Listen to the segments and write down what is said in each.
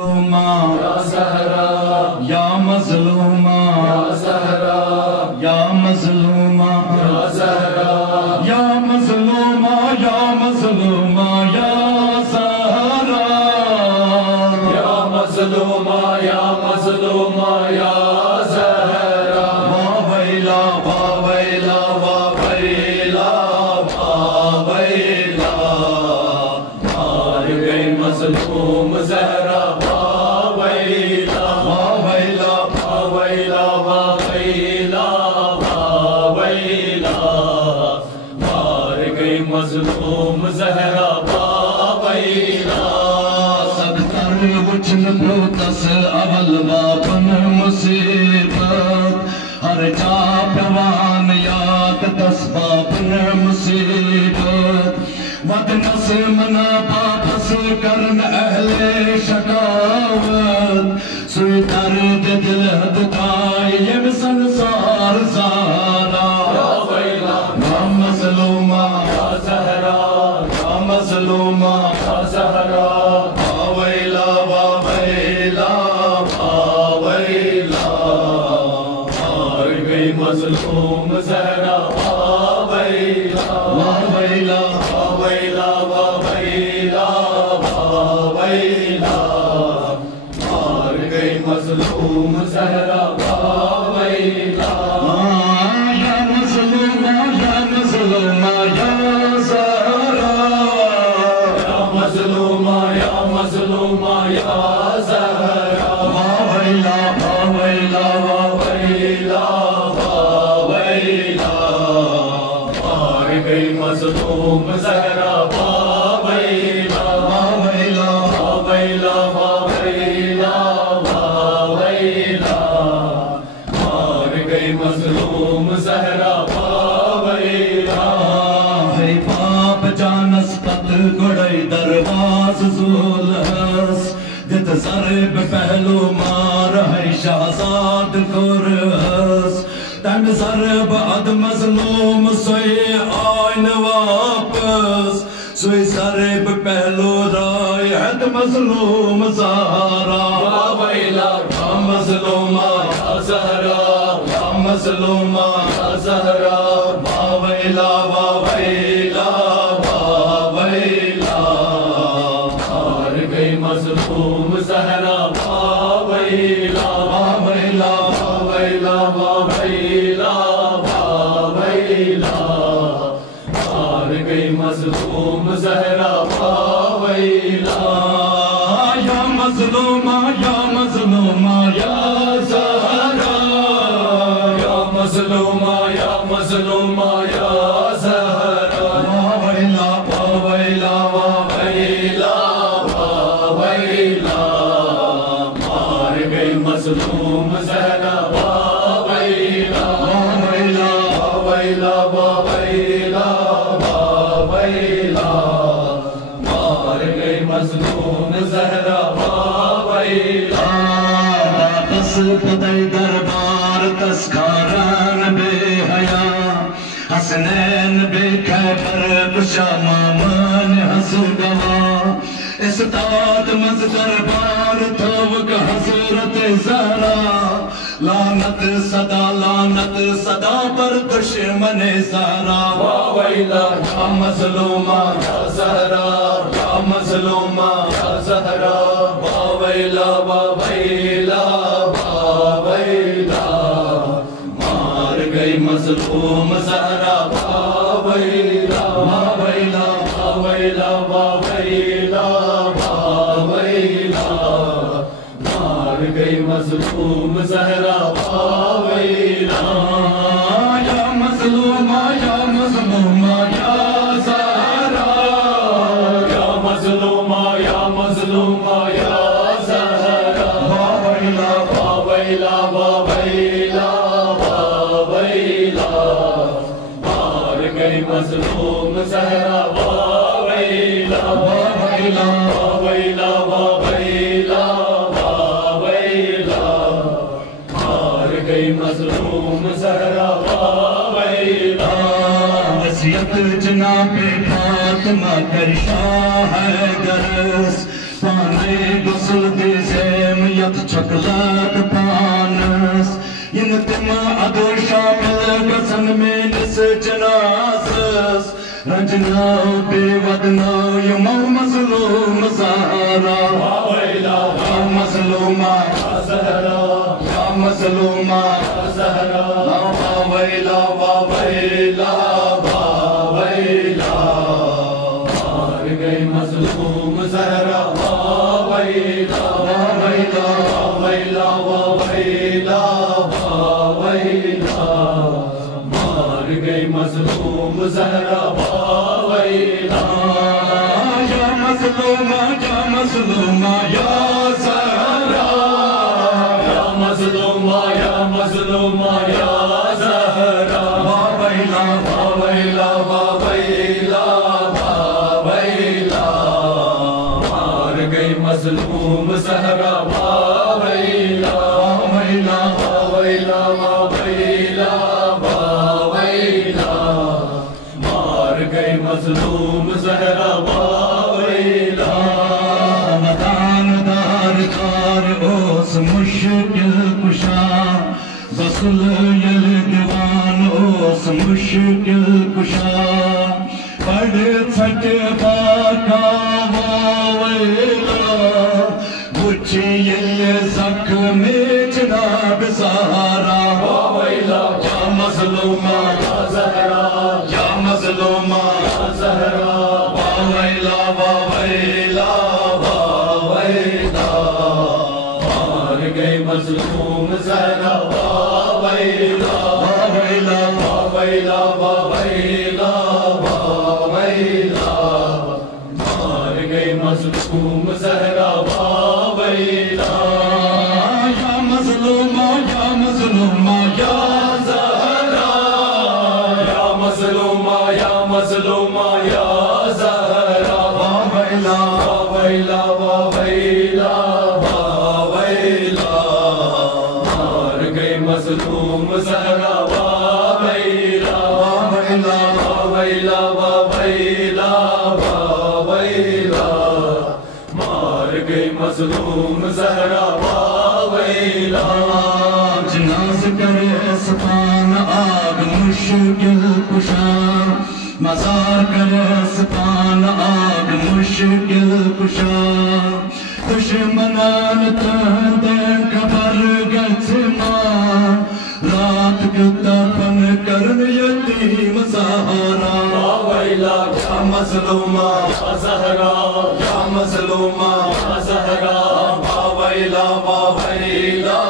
یا زہرا یا مظلومہ یا زہرا یا مظلومہ یا زہرا یا مظلومہ یا مظلومہ یا زہرا یا مظلومہ یا مظلومہ یا زہرا واویلا واویلا واویلا واویلا مار گئی مظلوم زہرا مظلوم زہرا باویلا سب کر وچن بروتس اول باپن مصیبت ہر جا پیوان یاد تس باپن مصیبت ودنس منا باپس کرن اہل شکاوت سوی درد دل دکائی یم سنسار زارا یا مظلومہ یا زہرا یا مظلومہ یا زہرا واویلا واویلا واویلا مار گئی مظلوم زہرا واویلا واویلا واویلا واویلا واویلا مار گئی مظلوم زہرا واویلا مظلوم زہرا واویلا واویلا واویلا واویلا واویلا مار گئی مظلوم زہرا واویلا ہے باپ جانس پت گڑائی درواز زولس دت ضرب پہلو مار ہے شہزاد کرس تن ضرب اد مظلوم سوئی آئین واپس سوئی ضرب پہلو رائی حد مظلوم زہرا واویلا یا مظلومہ یا زہرا یا مظلومہ یا زہرا واویلا واویلا واویلا مار گئی مظلوم زہرا واویلا واویلا واویلا واویلا واویلا مار گئی مظلوم زہرا واویلا یا مظلومہ یا مظلومہ یا زہرا یا مظلومہ یا مظلومہ یا زہرا واویلا واویلا واویلا واویلا مار گئی مظلوم زہرا واویلا واویلا واویلا واویلا واویلا مار گئی مظلوم زہرا واویلا واپس پدائی دربار تسکاران بے حیا حسنین بے خیبر کشا مامان حسن گوا استاد مز دربار توک حضرت زہرا لعنت صدا پر دشمن زہرا واویلا یا مظلومہ یا زہرا یا مظلومہ یا زہرا واویلا واویلا واویلا مار گئی مظلوم زہرا واویلا واویلا واویلا واویلا واویلا مار گئی مظلوم زہرا واویلا یا مظلومہ یا مظلومہ یا زہرا یا مظلومہ یا مظلومہ یا زہرا واویلا واویلا واویلا واویلا مار گئی مظلوم زہرا واویلا واویلا واویلا واویلا واویلا مار گئی مظلوم زہرا واویلا وصیت جناب فاطمہ کر شاہ ہے درس پانے غسل دے شکلات پانس ین تم ادو شامل گسن میں نس جنازس رنجنا بے ودنا یمو مظلوم سہارا یا مظلومہ یا مظلومہ ویلا ویلا ویلا مار گئی مظلوم زہرا ویلا ویلا ویلا ویلا ویلا مار گئی مظلوم زہرا ویلا یا مظلومہ یا مظلومہ یا زہرا یا مظلومہ یا مظلومہ یا زہرا ویلا ویلا ویلا ویلا مار گئی مظلوم زہرا ویلا ویلا ویلا ویلا ویلا مار گئی مظلوم زہرا ویلا ودان دار کار اوس مشکل کشا بسل یل دیوان اوس مشکل کشا پڑ ژٹ پاکا ویلا بچی یل زخم جناب سہارا ویلا یا مظلومہ زہرا یا مظلومہ زہرا ویلا ویلا ویلا مار گئی مظلوم زہرا ویلا ویلا ویلا ویلا ویلا مار گئی مظلوم زہرا ویلا یا مظلومہ یا مظلومہ یا زہرا یا مظلومہ یا مظلومہ یا زہرا ویلا ویلا ویلا ویلا مار گئی مظلوم زہرا ویلا ویلا ویلا ویلا ویلا مار گئی مظلوم زہرا ویلا جناز کرے سپان آگ مشکل کشا مزار کرے سپان آگ مشکل کشا دشمنان تہندین خبر گچما رات کتابن کرن یتیم سہارا ویلا یا مظلومہ زہرا یا مظلومہ زہرا ویلا ویلا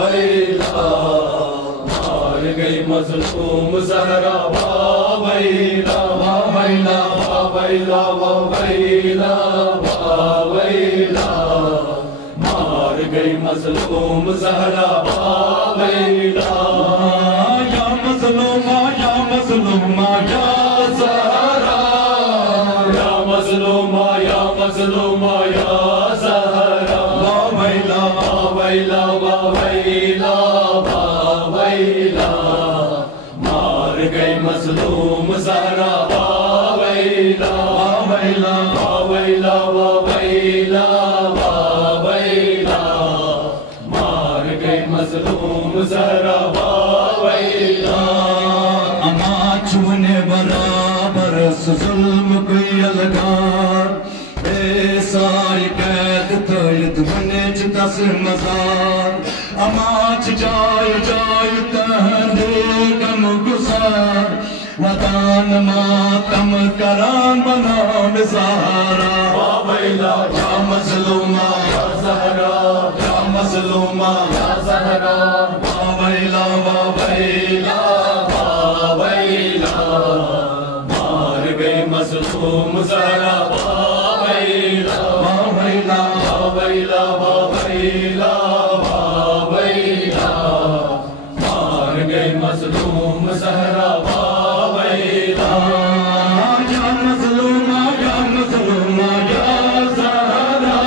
ویلا مار گئی مظلوم زہرا ویلا ویلا ویلا ویلا ویلا مار گئی مظلوم زہرا ویلا یا مظلومہ یا مظلومہ یا زہرا یا مظلومہ یا مظلومہ یا زہرا ویلا ویلا ویلا ویلا مار گئی مظلوم زہرا ویلا ویلا ویلا ویلا ویلا مار گئی مظلوم زہرا ویلا اما چونے برابر ظلم کوئی الگار اے سائی قید تیت منج دس مزار اما جائے جائے تہندے کم گسار ودان ماتم کران بنا مزارا ویلا یا مظلومہ زہرا یا مظلومہ زہرا ویلا ویلا ویلا مار گئی مظلوم زہرا ویلا ویلا ویلا ویلا ویلا مار گئی مظلوم زہرا ویلا یا مظلومہ یا مظلومہ یا زہرا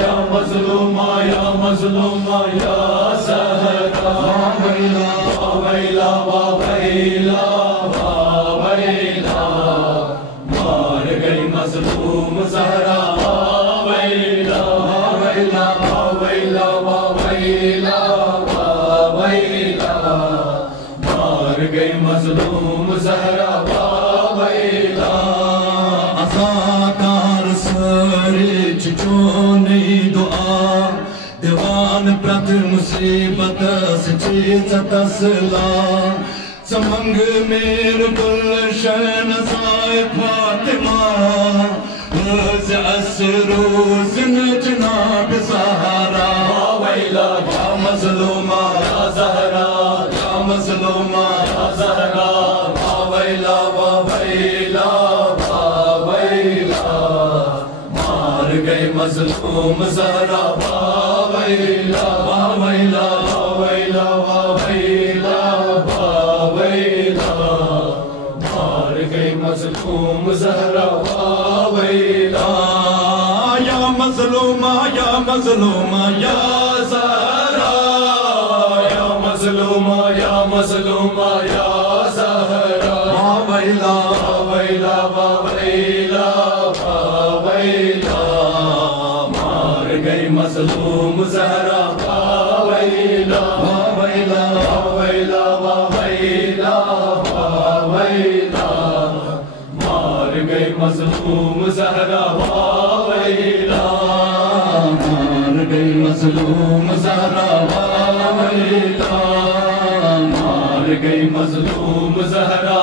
یا مظلومہ یا مظلومہ یا زہرا ویلا ویلا ویلا ویلا مار گئی مظلوم زہرا ویلا ویلا ویلا ویلا ویلا مار گئی مظلوم زہرا ویلا ازادار سرچ چونی دعا دیوان پرت مصیبت سچیت تسلا سمنگ میر گلشن زائے فاطمہ روز اسروز جناب زہرا ویلا یا مظلومہ یا زہرا یا مظلومہ یا زہرا ویلا ویلا ویلا مار گئی مظلوم زہرا ویلا ویلا ویلا ویلا ویلا مار گئی مظلوم زہرا ویلا یا مظلومہ یا مظلومہ یا زہرا یا مظلومہ یا مظلومہ یا زہرا ویلا ویلا ویلا ویلا مار گئی مظلوم زہرا ویلا ویلا ویلا ویلا ویلا مار گئی مظلوم زہرا ویلا مار گئی مظلوم زہرا ویلا مار گئی مظلوم زہرا